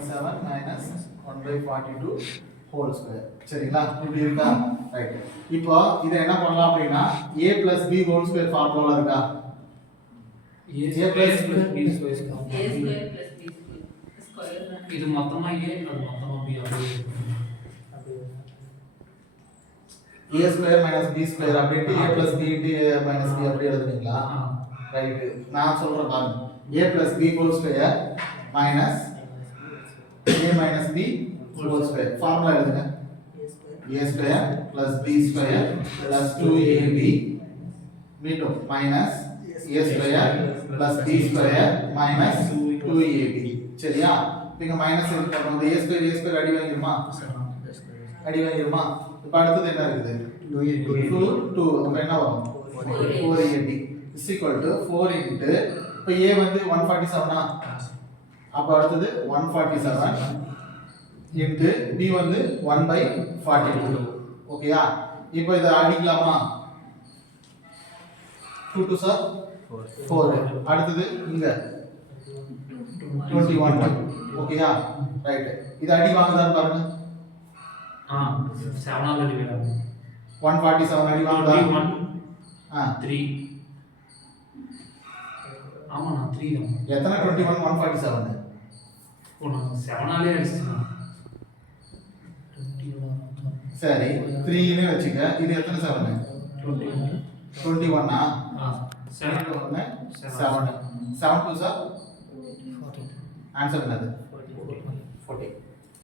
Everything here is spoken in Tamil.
7 minus 1 by 42 whole square. சரிங்களா? இப்படி இருக்கா? ரைட். இப்போ இத என்ன பண்ணலாம் அப்படினா a plus b whole square ஃபார்முலால இருக்கா? a plus b square a square plus b square இது மொத்தமா a அது மொத்தமா b அப்படியே a square minus b square அப்படிட்டு a plus b into a minus b அப்படி எழுதுவீங்களா? ரைட். நான் சொல்றேன் பாருங்க. a plus b whole square minus a minus b whole square formula எழுதுங்க. a square plus b square plus 2ab மீண்டும் minus a square plus b square minus 2ab சரியா? இங்க மைனஸ் இருக்கு அப்ப a square அடி வாங்கிருமா? அடி வாங்கிருமா? இப்ப அடுத்து என்ன இருக்குது? 2 அப்ப என்ன வரும்? 4ab is equal to 4 into இப்ப a வந்து 147 ஆ அப்ப அடுத்தது 147 into b வந்து 1 by 42 ஓகேயா? இப்போ இத அடிக்கலாமா? 2 2 சார் 4 அடுத்தது இங்க 21 ஓகேயா? ரைட். இத அடி வாங்குதான்னு பாருங்க. 7 ஆல் அடி வேணும் 147 அடி வாங்குதா? 3 ஆமா நான் 3 தான். எத்தனை 21 147 ஓ நான் 7 ஆலே அடிச்சேன். சரி 3 னே வெச்சுங்க. இது எத்தனை 7? 21 ஆ? 7 1 7 7 2 சார் 14 ஆன்சர் என்னது? 40